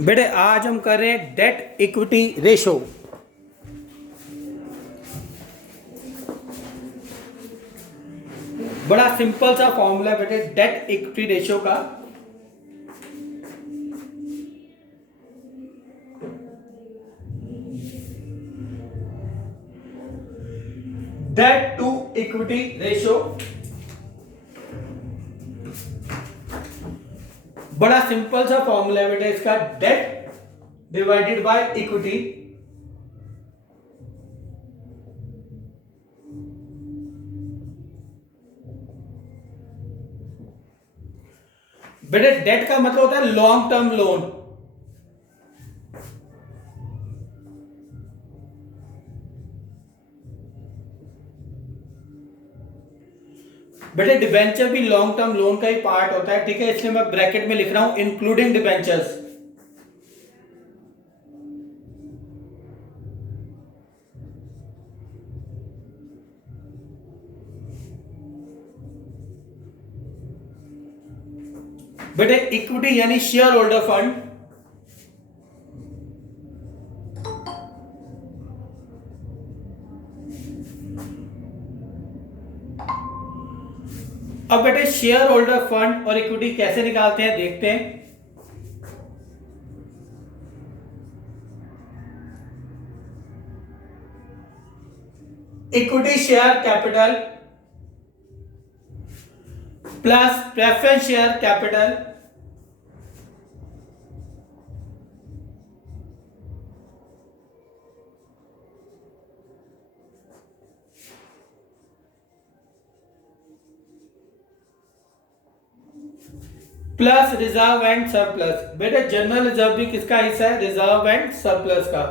बेटे आज हम कर रहे हैं डेट इक्विटी रेशो। बड़ा सिंपल सा फॉर्मूला है बेटे डेट इक्विटी रेशो का। डेट टू इक्विटी रेशो बड़ा सिंपल सा फॉर्मूला है बेटा इसका, डेट डिवाइडेड बाय इक्विटी। बेटे डेट का मतलब होता है लॉन्ग टर्म लोन। बेटे डिबेंचर भी लॉन्ग टर्म लोन का ही पार्ट होता है, ठीक है, इसलिए मैं ब्रैकेट में लिख रहा हूं इंक्लूडिंग डिबेंचर्स। बेटे इक्विटी यानी शेयर होल्डर फंड, अब बेटे शेयर होल्डर फंड और इक्विटी कैसे निकालते हैं देखते हैं। Equity share capital plus preference share capital plus reserve and surplus. बेटे जनरल रिजर्व भी किसका हिस्सा है? रिजर्व एंड सरप्लस का।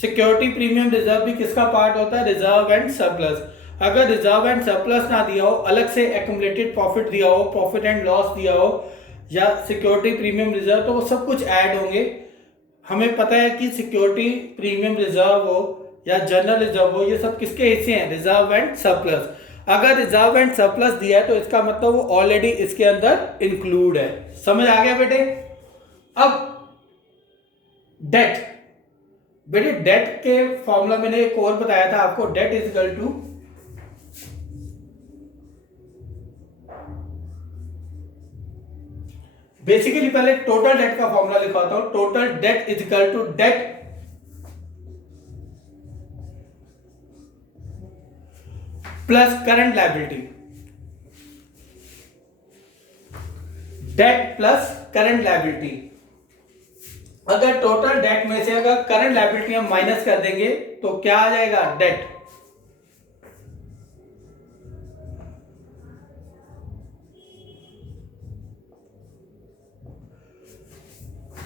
सिक्योरिटी प्रीमियम रिजर्व भी किसका पार्ट होता है? Reserve and surplus. अगर रिजर्व एंड सरप्लस ना दिया हो, अलग से एक्युमुलेटेड प्रॉफिट दिया हो, प्रॉफिट एंड लॉस दिया हो, या सिक्योरिटी प्रीमियम रिजर्व, तो वो सब कुछ ऐड होंगे। हमें पता है कि सिक्योरिटी प्रीमियम रिजर्व हो या जनरल रिजर्व हो, ये सब किसके हिस्से हैं? Reserve and surplus. अगर रिजर्व एंड सरप्लस दिया है तो इसका मतलब वो ऑलरेडी इसके अंदर इंक्लूड है। समझ आ गया बेटे? अब डेट, बेटे डेट के फॉर्मूला मैंने एक और बताया था आपको, debt is equal to basically पहले टोटल डेट का फॉर्मूला लिखवाता हूं। Total debt is equal to debt plus current liability. Debt plus current liability. अगर टोटल डेट में से अगर करंट लायबिलिटी हम माइनस कर देंगे तो क्या आ जाएगा? डेट।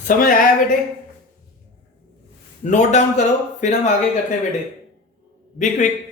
समझ आया बेटे? नोट डाउन करो, फिर हम आगे करते हैं बेटे। Be quick.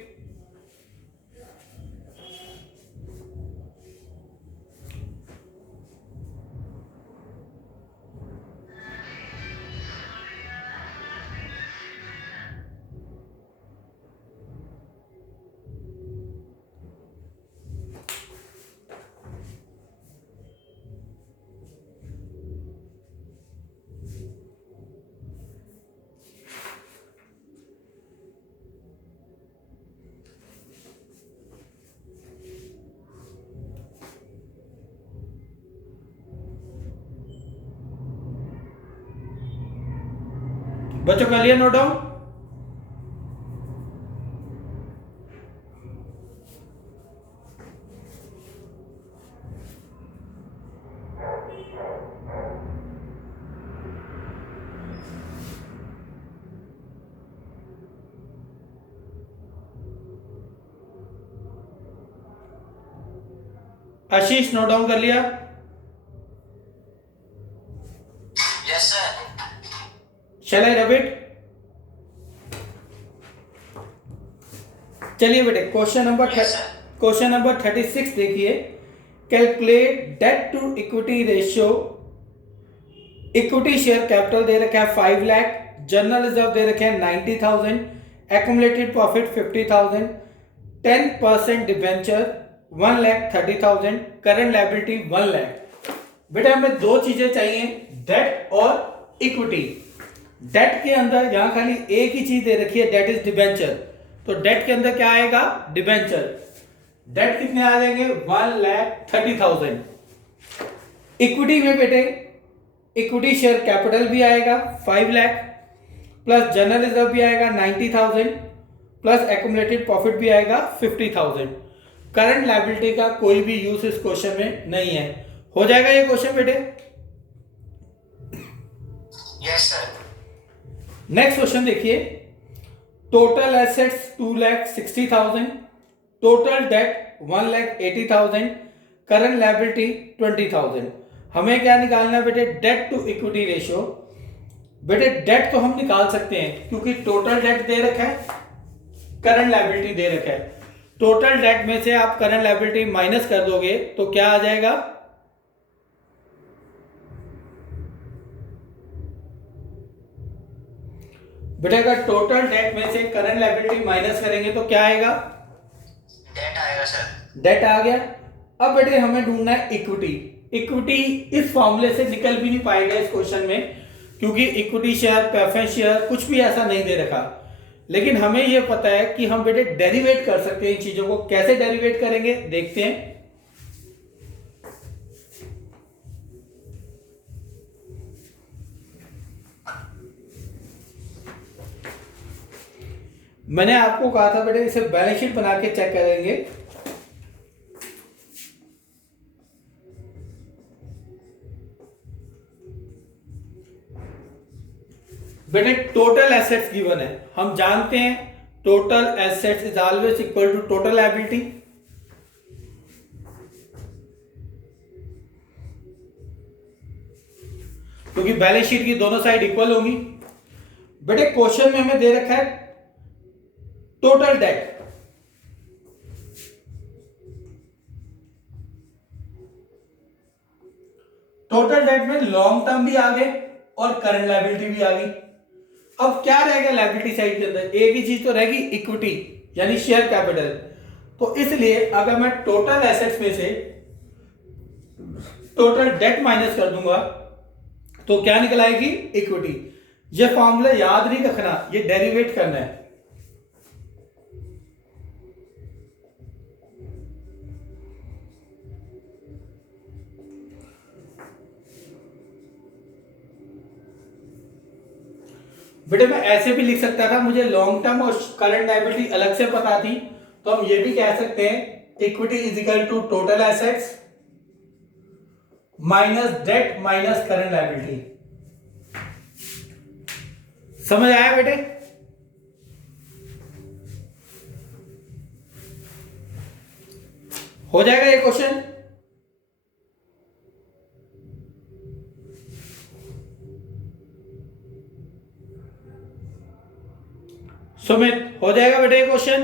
बच्चों कर लिया note down? Ashish note down कर लिया? Yes sir. Shall I repeat? चलिए बेटे क्वेश्चन नंबर 36 देखिए। Calculate debt to equity ratio. Equity share capital दे रखा है 5 लाख, जनरल रिजर्व दे रखे हैं 90,000, accumulated profit 50,000, 10% debenture 1,30,000, current liability 1 lakh. बेटा हमें दो चीजें चाहिए, डेट और इक्विटी। डेट के अंदर यहां खाली एक ही चीज दे रखी है, डेट इज डिबेंचर। तो डेट के अंदर क्या आएगा? डिबेंचर। डेट कितने आ जाएंगे? 1,30,000। इक्विटी में बेटे इक्विटी शेयर कैपिटल भी आएगा 5 लाख, प्लस जनरल रिजर्व भी आएगा 90,000, प्लस एक्यूमुलेटेड प्रॉफिट भी आएगा 50,000। करंट लायबिलिटी का कोई भी यूज इस क्वेश्चन में नहीं है। हो जाएगा ये क्वेश्चन बेटे? Yes sir. नेक्स्ट क्वेश्चन देखिए, total assets 2,60,000, total debt 1,80,000, current liability 20,000। हमें क्या निकालना है बेटे? Debt to equity ratio. बेटे डेट तो हम निकाल सकते हैं क्योंकि टोटल डेट दे रखा है, करंट लायबिलिटी दे रखा है। टोटल डेट में से आप करंट लायबिलिटी माइनस कर दोगे तो क्या आ जाएगा? बेटा अगर टोटल डेट में से करंट लायबिलिटी माइनस करेंगे तो क्या आएगा? डेट आएगा सर। डेट आ गया। अब बेटे हमें ढूंढना है इक्विटी। इक्विटी इस फॉर्मूले से निकल भी नहीं पाएगा इस क्वेश्चन में, क्योंकि इक्विटी शेयर, प्रेफरेंस शेयर कुछ भी ऐसा नहीं दे रखा। लेकिन हमें यह पता है कि हम बेटे डेरिवेट कर सकते हैं इन चीजों को। कैसे डेरिवेट करेंगे देखते हैं। मैंने आपको कहा था बेटे इसे बैलेंस शीट बना के चेक करेंगे। बेटे टोटल एसेट्स गिवन है, हम जानते हैं total assets is always equal to total liability. क्योंकि बैलेंस शीट की दोनों साइड इक्वल होगी। बेटे क्वेश्चन में हमें दे रखा है टोटल डेट। टोटल डेट में लॉन्ग टर्म भी आ गए और करंट लायबिलिटी भी आ गई। अब क्या रहेगा लायबिलिटी साइड के अंदर? एक ही चीज तो रहेगी, इक्विटी यानी शेयर कैपिटल। तो इसलिए अगर मैं टोटल एसेट्स में से टोटल डेट माइनस कर दूंगा तो क्या निकल आएगी? इक्विटी। ये फॉर्मूला याद नहीं रखना, ये डेरिवेट करना है। बेटे मैं ऐसे भी लिख सकता था, मुझे लॉन्ग टर्म और करंट लायबिलिटी अलग से पता थी, तो हम ये भी कह सकते हैं equity is equal to total assets minus debt minus current liability. समझ आया बेटे? हो जाएगा ये क्वेश्चन? सुमित हो जाएगा बेटे ये क्वेश्चन?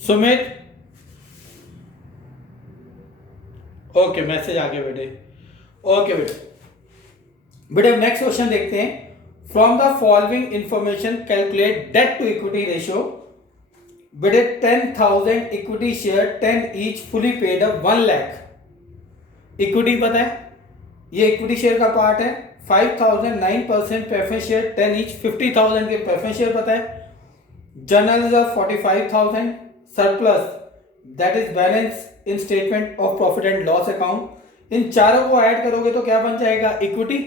सुमित ओके, मैसेज आ गया बेटे। ओके बेटे, बेटे नेक्स्ट क्वेश्चन देखते हैं। From the following information calculate debt to equity ratio. बेटे 10,000 equity share 10 each fully paid up 1 lakh. Equity पता है, ये इक्विटी शेयर का पार्ट है। 5,000 9% प्रेफरेंस शेयर 10 ईच 50,000 के प्रेफरेंस शेयर पता है। General reserve 45,000, surplus that is balance in statement of profit and loss account. इन चारों को ऐड करोगे तो क्या बन जाएगा? इक्विटी।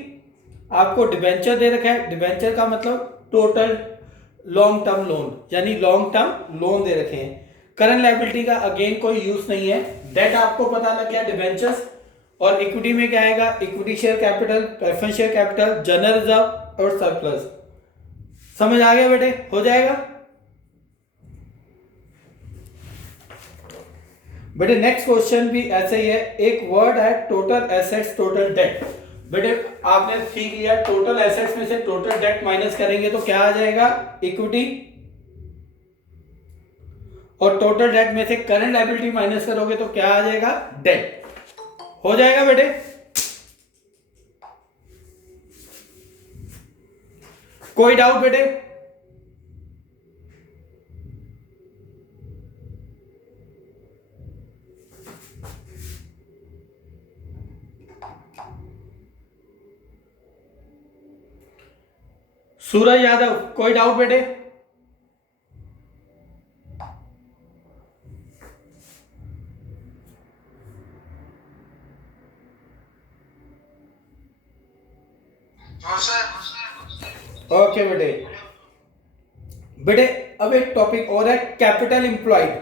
आपको डिबेंचर दे रखा है, डिबेंचर का मतलब टोटल लॉन्ग टर्म लोन, यानी लॉन्ग टर्म लोन दे रखे हैं। करंट लायबिलिटी का अगेन कोई यूज नहीं है। डेट आपको पता लग गया, डिबेंचर्स। और इक्विटी में क्या आएगा? Equity share capital, preference share capital, general reserve और सरप्लस। समझ आ गया बेटे? हो जाएगा बेटे। नेक्स्ट क्वेश्चन भी ऐसे ही है। एक वर्ड है टोटल एसेट्स टोटल डेट। बेटे आपने सीख लिया, टोटल एसेट्स में से टोटल डेट माइनस करेंगे तो क्या आ जाएगा? इक्विटी। और टोटल डेट में से करंट लायबिलिटी माइनस करोगे तो क्या आ जाएगा? डेट। हो जाएगा बेटे? कोई डाउट बेटे? सूरज यादव, कोई डाउट बेटे? ओके बेटे। बेटे अब एक टॉपिक और है, कैपिटल एम्प्लॉयड।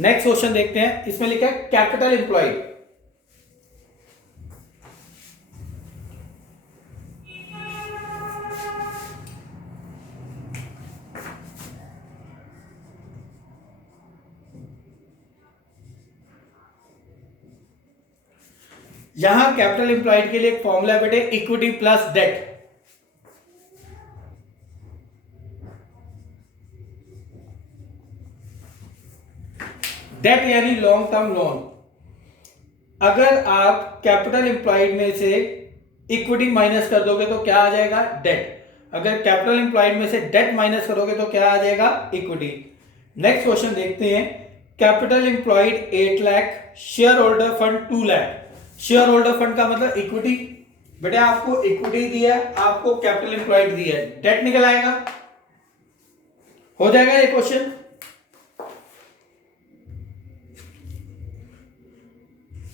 नेक्स्ट क्वेश्चन देखते हैं, इसमें लिखा है कैपिटल एम्प्लॉयड। यहां कैपिटल एम्प्लॉयड के लिए एक फॉर्मूला है बेटे, इक्विटी प्लस डेट। डेट यानी लॉन्ग टर्म लोन। अगर आप कैपिटल एम्प्लॉयड में से इक्विटी माइनस कर दोगे तो क्या आ जाएगा? डेट। अगर कैपिटल एम्प्लॉयड में से डेट माइनस करोगे तो क्या आ जाएगा? इक्विटी। नेक्स्ट क्वेश्चन देखते हैं, capital employed 8 lakh, share holder fund 2 lakh. Share holder fund का मतलब इक्विटी। बेटे आपको इक्विटी दिया है, आपको कैपिटल एम्प्लॉयड दिया है, डेट निकल आएगा। हो जाएगा ये क्वेश्चन?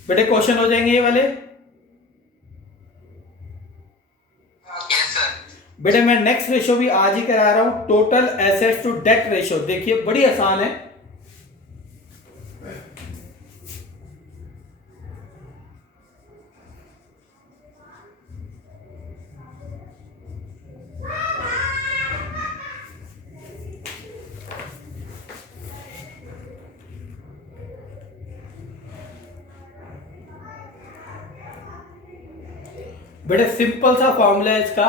बेटे क्वेश्चन हो जाएंगे ये वाले? बेटे मैं नेक्स्ट रेशियो भी आज ही करा रहा हूं, total assets to debt ratio. देखिए बड़ी आसान है। बेटे सिंपल सा फॉर्मूला है इसका,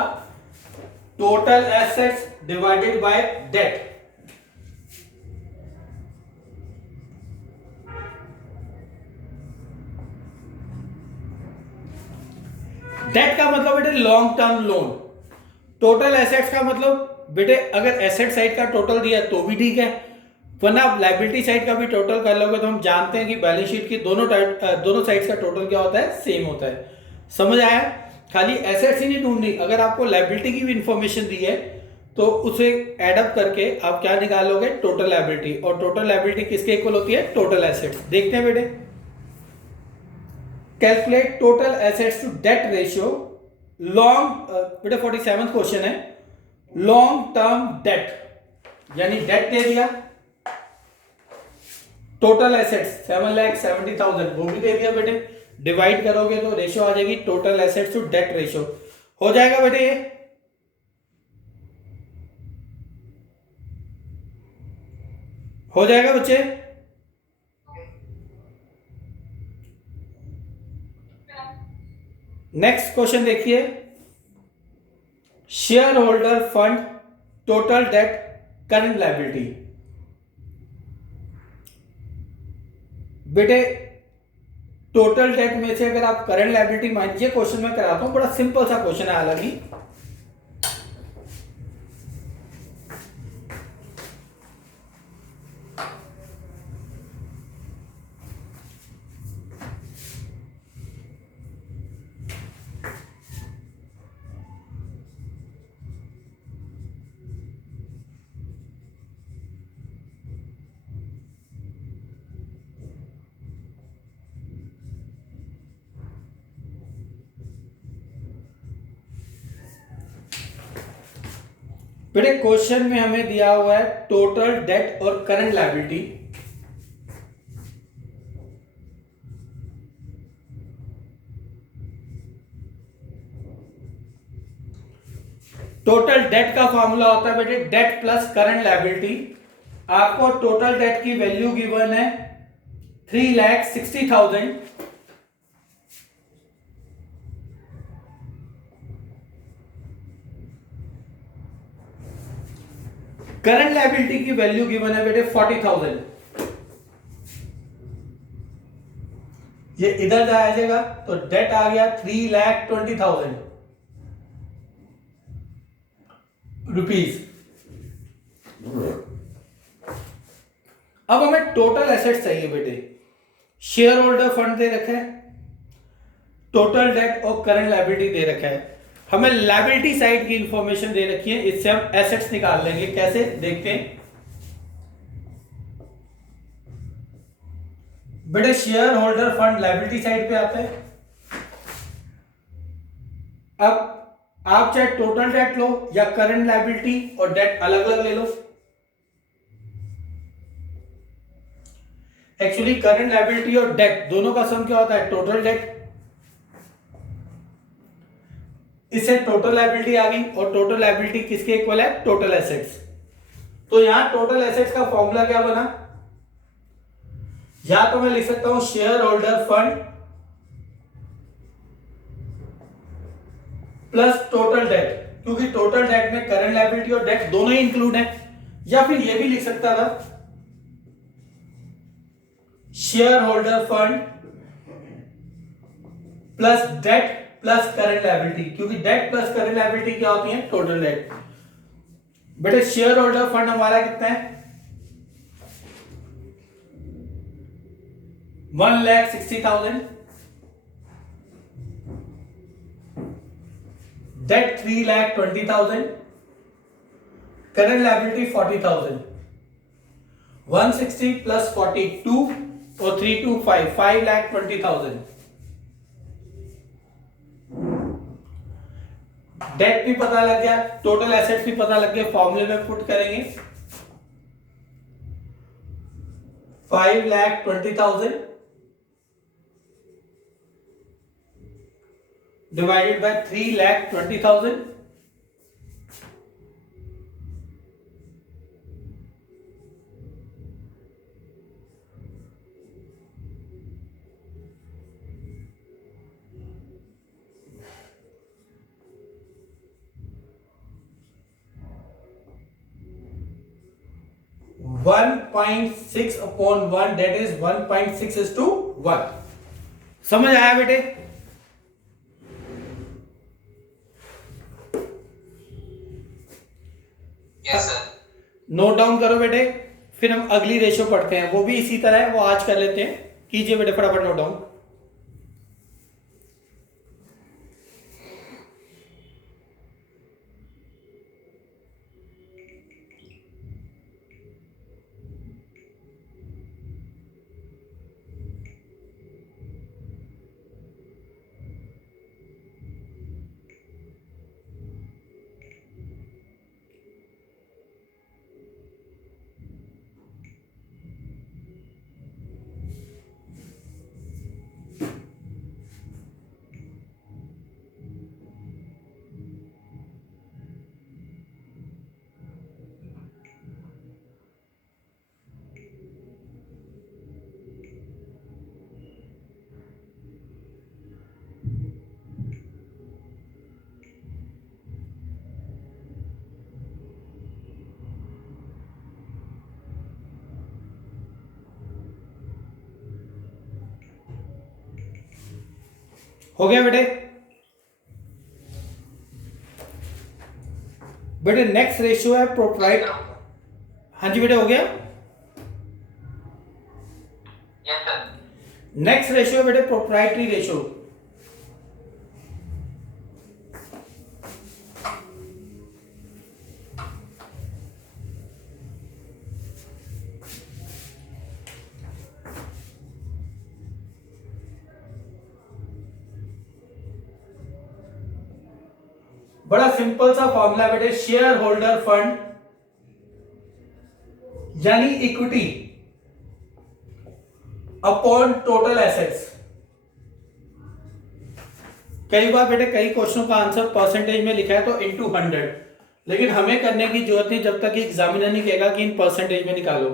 total assets divided by debt. Debt का मतलब बेटे long term loan. Total assets का मतलब बेटे अगर एसेट साइड का टोटल दिया तो भी ठीक है, वरना आप लायबिलिटी साइड का भी टोटल कर लोगे तो हम जानते हैं कि बैलेंस शीट की दोनों साइड्स का टोटल क्या होता है? सेम होता है। समझ आया? खाली एसेट्स ही नहीं ढूंढनी, अगर आपको लायबिलिटी की भी इंफॉर्मेशन दी है तो उसे एडअप करके आप क्या निकालोगे? Total liability. और टोटल लायबिलिटी किसके इक्वल होती है? Total assets. देखते हैं बेटे, calculate total assets to debt ratio long. बेटे 47 क्वेश्चन है, लॉन्ग टर्म डेट यानी डेट दे दिया, टोटल एसेट्स 7,70,000 वो भी दे दिया बेटे, डिवाइड करोगे तो रेशियो आ जाएगी total assets to debt ratio. हो जाएगा बेटे ये? हो जाएगा बच्चे? नेक्स्ट क्वेश्चन देखिए, share holder fund total debt current liability. बेटे टोटल डेट में से अगर आप करंट लायबिलिटी माइनस, ये क्वेश्चन मैं कराता हूं, बड़ा सिंपल सा क्वेश्चन है हालांकि। बेटे क्वेश्चन में हमें दिया हुआ है टोटल डेट और करंट लायबिलिटी। टोटल डेट का फॉर्मूला होता है बेटे डेट प्लस करंट लायबिलिटी। आपको टोटल डेट की वैल्यू गिवन है 3,60,000, करंट लायबिलिटी की वैल्यू गिवन है बेटे 40,000। ये इधर आ जाएगा तो डेट आ गया 3,20,000 रुपीज। अब हमें टोटल एसेट्स चाहिए बेटे, शेयर होल्डर फंड दे रखा है, टोटल डेट और करंट लायबिलिटी दे रखा है। हमें लायबिलिटी साइड की इंफॉर्मेशन दे रखी है, इससे हम एसेट्स निकाल लेंगे। कैसे देखते हैं बेटे। Share holder fund liability side पे आता है। अब आप चाहे टोटल डेट लो या करंट लायबिलिटी और डेट अलग अलग ले लो। एक्चुअली करंट लायबिलिटी और डेट दोनों का सम क्या होता है? Total date. इससे टोटल लायबिलिटी आ गई और टोटल लायबिलिटी किसके इक्वल है? Total assets. तो यहां टोटल एसेट्स का फॉर्मूला क्या बना? या तो मैं लिख सकता हूं share holder fund plus total date, क्योंकि टोटल डेट में करंट लायबिलिटी और डेट दोनों ही इंक्लूड है। या फिर यह भी लिख सकता था share holder fund plus debt plus current liability, क्योंकि डेट प्लस करंट लायबिलिटी क्या होती है? Total debt. बेटे शेयर होल्डर फंड हमारा कितना है? 1,60,000। डेट 3,20,000। Current liability 40,000। 160 प्लस 42 और 325 5,20,000। डेट भी पता लग गया, टोटल एसेट्स भी पता लग गया। फॉर्मूले में पुट करेंगे 5,20,000 divided by 3,20,000। One 1.6/1, that is 1.6:1। समझ आया बेटे? Yes sir. नोट डाउन करो बेटे, फिर हम अगली रेशियो पढ़ते हैं, वो भी इसी तरह है, वो आज कर लेते हैं। कीजिए बेटे फटाफट नोट डाउन। हो गया बेटे? बेटे नेक्स्ट रेशियो है प्रोप्राइट। हाँ जी बेटे हो गया। Yes sir. नेक्स्ट रेशियो बेटे प्रोप्राइटरी रेशियो। बड़ा सिंपल सा फॉर्मूला बेटे, शेयर होल्डर फंड यानी इक्विटी अपॉन टोटल एसेट्स। कई बार बेटे कई क्वेश्चनों का आंसर परसेंटेज में लिखा है तो इनटू 100, लेकिन हमें करने की जरूरत नहीं जब तक एग्जामिनर नहीं कहेगा कि इन परसेंटेज में निकालो।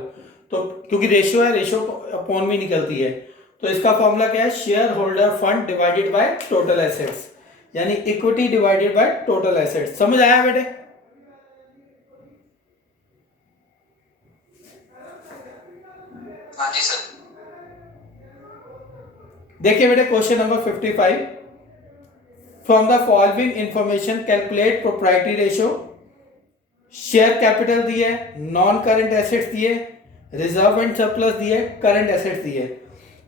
तो क्योंकि रेशियो है, रेशियो अपॉन में निकलती है। तो इसका फॉर्मूला क्या है? Share holder fund divided by total assets, यानी equity divided by total assets. समझ आया बेटे? हाँ जी सर। देखिए बेटे question number 55। From the following information calculate proprietary ratio. Share capital दिए, नॉन करंट एसेट्स दिए, रिजर्व एंड सरप्लस दिए, करंट एसेट्स दिए।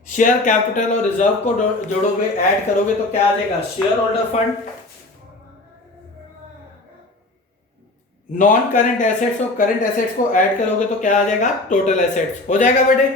शेयर कैपिटल और रिजर्व को जोड़ोगे, ऐड करोगे तो क्या आ जाएगा? Share holder fund non current assets और करंट एसेट्स को ऐड करोगे तो क्या आ जाएगा, टोटल एसेट्स हो जाएगा बेटे।